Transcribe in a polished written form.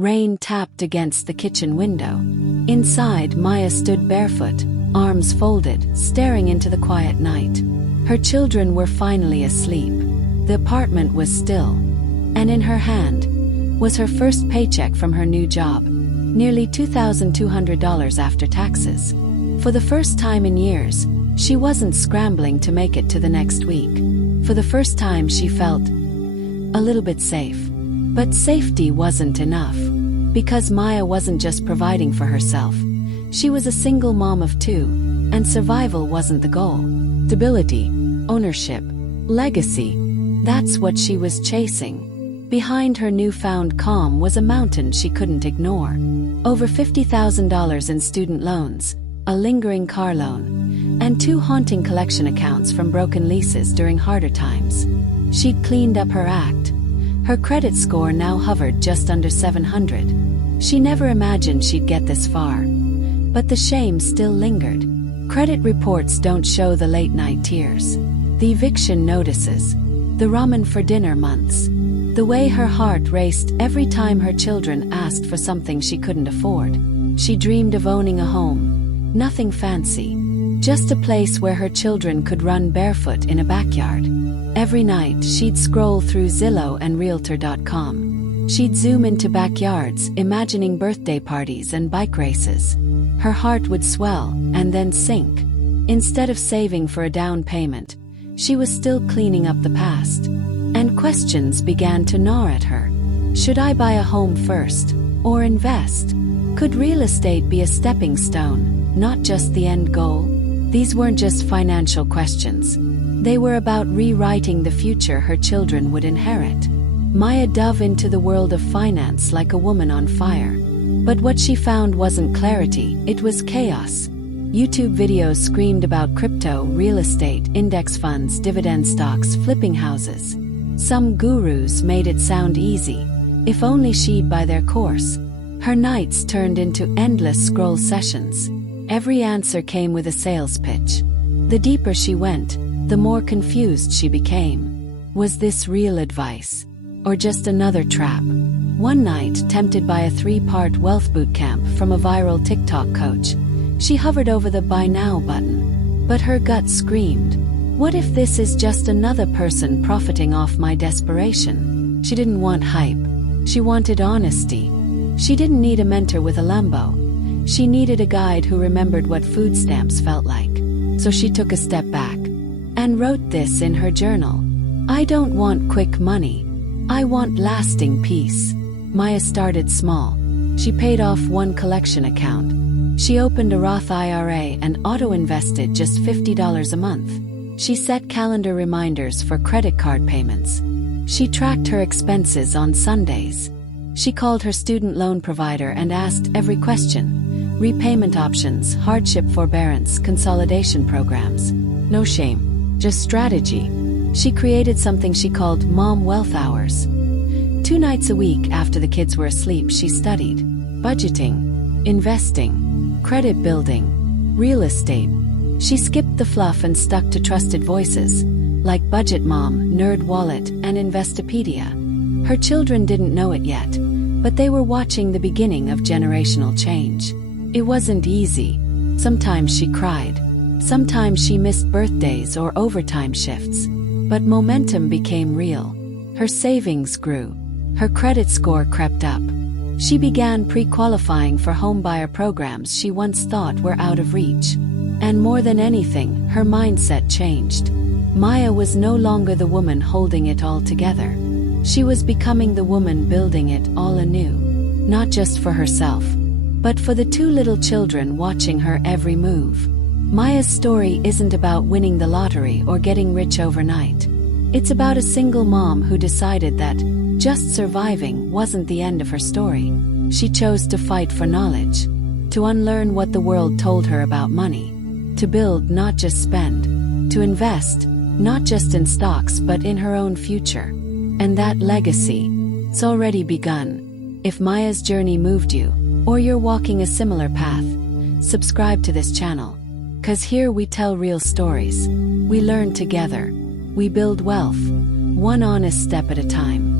Rain tapped against the kitchen window. Inside, Maya stood barefoot, arms folded, staring into the quiet night. Her children were finally asleep. The apartment was still. And in her hand was her first paycheck from her new job, nearly $2,200 after taxes. For the first time in years, she wasn't scrambling to make it to the next week. For the first time, she felt a little bit safe. But safety wasn't enough, because Maya wasn't just providing for herself. She was a single mom of two, and survival wasn't the goal. Stability, ownership, legacy, that's what she was chasing. Behind her newfound calm was a mountain she couldn't ignore. Over $50,000 in student loans, a lingering car loan, and two haunting collection accounts from broken leases during harder times. She'd cleaned up her act. Her credit score now hovered just under 700. She never imagined she'd get this far. But the shame still lingered. Credit reports don't show the late-night tears, the eviction notices, the ramen for dinner months, the way her heart raced every time her children asked for something she couldn't afford. She dreamed of owning a home, nothing fancy, just a place where her children could run barefoot in a backyard. Every night, she'd scroll through Zillow and Realtor.com. She'd zoom into backyards, imagining birthday parties and bike races. Her heart would swell and then sink. Instead of saving for a down payment, she was still cleaning up the past. And questions began to gnaw at her. Should I buy a home first, or invest? Could real estate be a stepping stone, not just the end goal? These weren't just financial questions. They were about rewriting the future her children would inherit. Maya dove into the world of finance like a woman on fire. But what she found wasn't clarity, it was chaos. YouTube videos screamed about crypto, real estate, index funds, dividend stocks, flipping houses. Some gurus made it sound easy, if only she'd buy their course. Her nights turned into endless scroll sessions. Every answer came with a sales pitch. The deeper she went, the more confused she became. Was this real advice? Or just another trap? One night, tempted by a 3-part wealth bootcamp from a viral TikTok coach, she hovered over the Buy Now button. But her gut screamed, what if this is just another person profiting off my desperation? She didn't want hype. She wanted honesty. She didn't need a mentor with a Lambo. She needed a guide who remembered what food stamps felt like. So she took a step back and wrote this in her journal. I don't want quick money. I want lasting peace. Maya started small. She paid off one collection account. She opened a Roth IRA and auto-invested just $50 a month. She set calendar reminders for credit card payments. She tracked her expenses on Sundays. She called her student loan provider and asked every question. Repayment options, hardship forbearance, consolidation programs. No shame, just strategy. She created something she called Mom Wealth Hours. 2 nights a week after the kids were asleep, she studied budgeting, investing, credit building, real estate. She skipped the fluff and stuck to trusted voices, like Budget Mom, Nerd Wallet, and Investopedia. Her children didn't know it yet, but they were watching the beginning of generational change. It wasn't easy. Sometimes she cried. Sometimes she missed birthdays or overtime shifts. But momentum became real. Her savings grew. Her credit score crept up. She began pre-qualifying for homebuyer programs she once thought were out of reach. And more than anything, her mindset changed. Maya was no longer the woman holding it all together. She was becoming the woman building it all anew. Not just for herself, but for the 2 little children watching her every move. Maya's story isn't about winning the lottery or getting rich overnight. It's about a single mom who decided that just surviving wasn't the end of her story. She chose to fight for knowledge, to unlearn what the world told her about money, to build, not just spend, to invest, not just in stocks but in her own future. And that legacy, it's already begun. If Maya's journey moved you, or you're walking a similar path, subscribe to this channel. 'Cause here we tell real stories. We learn together. We build wealth, one honest step at a time.